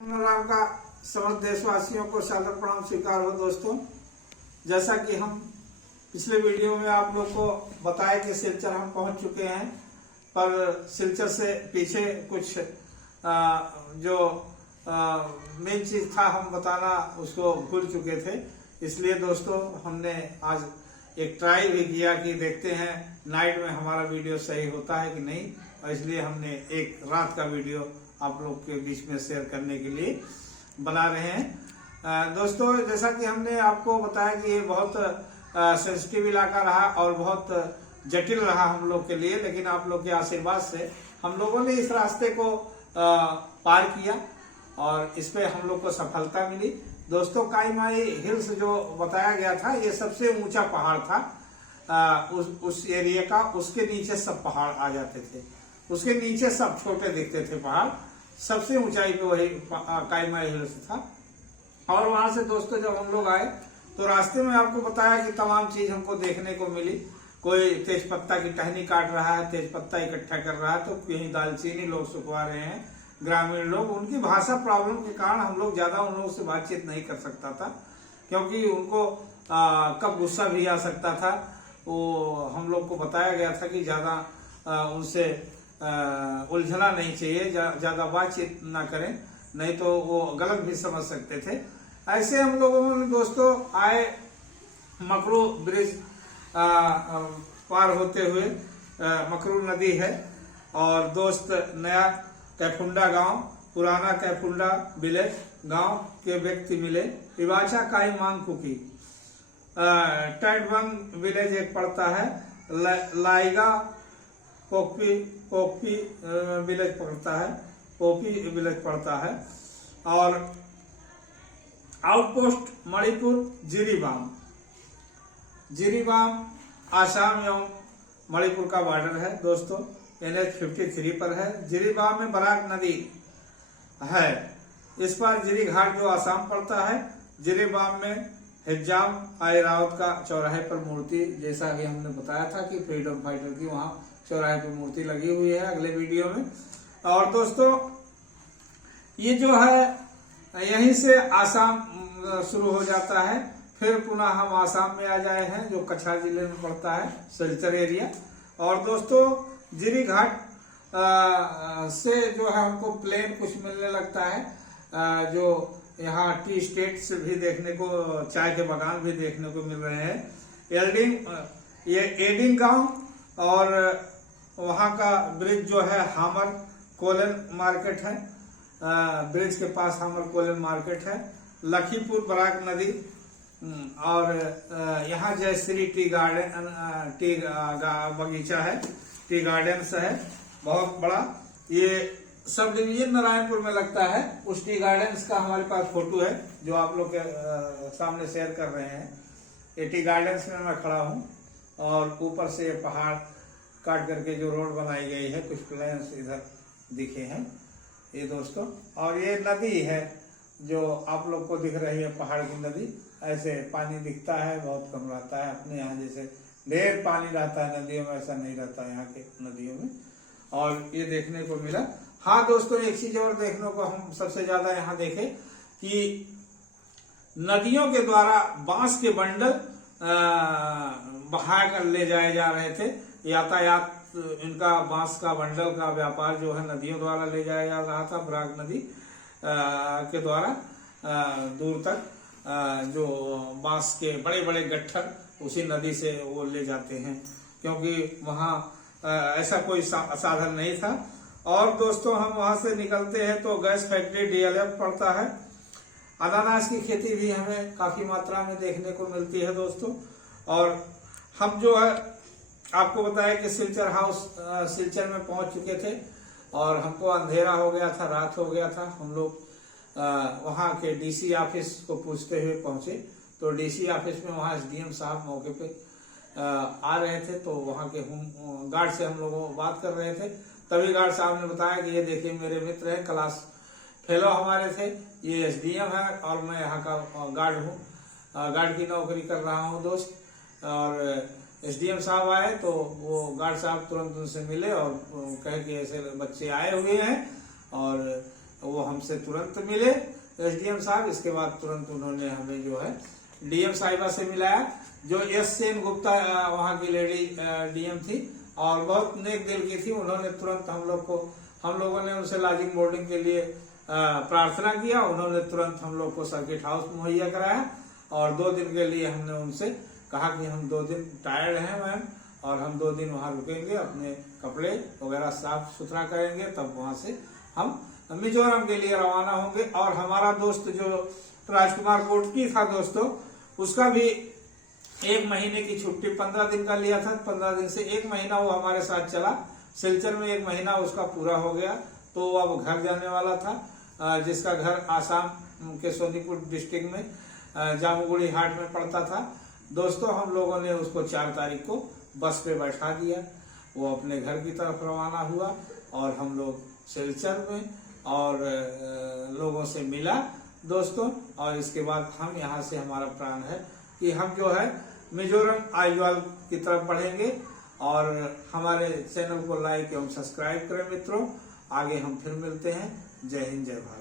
राम का समस्त देशवासियों को सादर प्रणाम स्वीकार हो। दोस्तों, जैसा कि हम पिछले वीडियो में आप लोग को बताया कि सिलचर हम पहुंच चुके हैं, पर सिलचर से पीछे कुछ जो मेन चीज था हम बताना उसको भूल चुके थे। इसलिए दोस्तों हमने आज एक ट्राई भी किया कि देखते हैं नाइट में हमारा वीडियो सही होता है कि नहीं, और इसलिए हमने एक रात का वीडियो आप लोग के बीच में शेयर करने के लिए बना रहे हैं। दोस्तों, जैसा कि हमने आपको बताया कि ये बहुत सेंसिटिव इलाका रहा और बहुत जटिल रहा हम लोग के लिए, लेकिन आप लोग के आशीर्वाद से हम लोगों ने इस रास्ते को पार किया और इस पे हम लोग को सफलता मिली। दोस्तों, काईमाई हिल्स जो बताया गया था, ये सबसे ऊंचा पहाड़ था उस एरिया का। उसके नीचे सब पहाड़ आ जाते थे, उसके नीचे सब छोटे दिखते थे पहाड़। सबसे ऊंचाई पे वही काईमाई हिल्स था। और वहां से दोस्तों जब हम लोग आए तो रास्ते में आपको बताया कि तमाम चीज हमको देखने को मिली। कोई तेज पत्ता की टहनी काट रहा है, तेज पत्ता इकट्ठा कर रहा है, तो कहीं दालचीनी लोग सुखवा रहे हैं, ग्रामीण लोग। उनकी भाषा प्रॉब्लम के कारण हम लोग ज्यादा उन लोगों से बातचीत नहीं कर सकता था, क्योंकि उनको कब गुस्सा भी आ सकता था। वो हम लोग को बताया गया था कि ज्यादा उनसे उलझना नहीं चाहिए, ज्यादा बातचीत ना करें, नहीं तो वो गलत भी समझ सकते थे। ऐसे हम लोगों ने दोस्तों आए मकरू ब्रिज पार होते हुए। मकरू नदी है और दोस्त नया कैफुंडा गांव, पुराना कैफुंडा विलेज गांव के व्यक्ति मिले। इवाचा काई मांग कुकी टैडबंग विलेज एक पड़ता है, लाइगा पोपी विलेज पड़ता है, पोपी विलेज पड़ता है, और आउटपोस्ट मणिपुर जिरीबाम। जिरीबाम आसाम एवं मणिपुर का बॉर्डर है दोस्तों, NH 53 पर है। जिरीबाम में बराक नदी है। इस पर जिरी घाट जो आसाम पड़ता है। जिरीबाम में हिजाम आयरावत का चौराहे पर मूर्ति, जैसा कि हमने बताया था कि फ्रीडम फाइटर की वहां चौराहे पर मूर्ति लगी हुई है अगले वीडियो में। और दोस्तों, ये जो है यहीं से आसाम शुरू हो जाता है। फिर पुनः हम आसाम में आ जाए हैं, जो कछार जिले में पड़ता है, सिलचर एरिया। और दोस्तों, जिरी घाट से जो है हमको प्लेन कुछ मिलने लगता है, जो यहाँ टी स्टेट्स भी देखने को, चाय के बागान भी देखने को मिल रहे हैं। ये एडिंग गांव और वहाँ का ब्रिज जो है हामर कोलन मार्केट है। ब्रिज के पास हामर कोलन मार्केट है। लखीपुर बराक नदी और यहाँ जयश्री टी गार्डन, टी बगीचा है, टी गार्डन्स है बहुत बड़ा। ये सब डिवीजन नारायणपुर में लगता है। उस टी गार्डन्स का हमारे पास फोटो है जो आप लोग के सामने शेयर कर रहे हैं। ये टी गार्डन्स में मैं खड़ा हूँ और ऊपर से ये पहाड़ काट करके जो रोड बनाई गई है, कुछ प्लेन्स इधर दिखे हैं ये दोस्तों। और ये नदी है जो आप लोग को दिख रही है, पहाड़ की नदी। ऐसे पानी दिखता है, बहुत कम रहता है। अपने यहाँ जैसे ढेर पानी रहता है नदियों में, ऐसा नहीं रहता यहाँ के नदियों में। और ये देखने को मिला। हाँ दोस्तों, एक चीज और देखने को हम सबसे ज्यादा यहाँ देखे कि नदियों के द्वारा बांस के बंडल बहा कर ले जाए जा रहे थे। यातायात इनका बांस का बंडल का व्यापार जो है नदियों द्वारा ले जाया जा रहा था। बराक नदी के द्वारा दूर तक जो बांस के बड़े बड़े गट्ठर उसी नदी से वो ले जाते हैं, क्योंकि वहाँ ऐसा कोई साधन नहीं था। और दोस्तों, हम वहां से निकलते हैं तो गैस फैक्ट्री DLF पड़ता है। अनानास की खेती भी हमें काफी मात्रा में देखने को मिलती है दोस्तों। और हम जो है आपको बताया कि सिलचर में पहुंच चुके थे और हमको अंधेरा हो गया था, रात हो गया था। हम लोग वहां के DC ऑफिस को पूछते हुए पहुंचे, तो DC ऑफिस में वहां SDM साहब मौके पे आ रहे थे। तो वहां के गार्ड से हम लोगों बात कर रहे थे। तभी गार्ड साहब ने बताया कि ये देखिए मेरे मित्र हैं, क्लास फेलो हमारे थे, ये SDM है और मैं यहाँ का गार्ड हूँ, गार्ड की नौकरी कर रहा हूँ दोस्त। और SDM साहब आए तो वो गार्ड साहब तुरंत उनसे मिले और कहे कि ऐसे बच्चे आए हुए हैं और वो हमसे तुरंत मिले एसडीएम साहब। इसके बाद तुरंत उन्होंने हमें जो है डीएम साहिबा से मिलाया, जो एस सेन गुप्ता वहाँ की लेडी डीएम थी और बहुत नेक दिल की थी। उन्होंने तुरंत हम लोगों ने उनसे लॉजिंग बोर्डिंग के लिए प्रार्थना किया। उन्होंने तुरंत हम लोग को सर्किट हाउस मुहैया कराया और 2 दिन के लिए हमने उनसे कहा कि हम 2 दिन टायर्ड हैं मैम और हम 2 दिन वहाँ रुकेंगे, अपने कपड़े वगैरह साफ सुथरा करेंगे, तब वहाँ से हम मिजोरम के लिए रवाना होंगे। और हमारा दोस्त जो राजकुमार कोटकी था दोस्तों, उसका भी 1 महीने की छुट्टी 15 दिन का लिया था। 15 दिन से 1 महीना वो हमारे साथ चला। सिलचर में 1 महीना उसका पूरा हो गया तो वो अब घर जाने वाला था, जिसका घर आसाम के सोनीपुर डिस्ट्रिक्ट में जामुगुड़ी हाट में पड़ता था। दोस्तों हम लोगों ने उसको 4 तारीख को बस पे बैठा दिया, वो अपने घर की तरफ रवाना हुआ और हम लोग सिलचर में और लोगों से मिला दोस्तों। और इसके बाद हम यहाँ से हमारा प्लान है कि हम जो है मिजोरम आइजवाल की तरफ बढ़ेंगे। और हमारे चैनल को लाइक एवं सब्सक्राइब करें मित्रों। आगे हम फिर मिलते हैं। जय हिंद, जय भारत।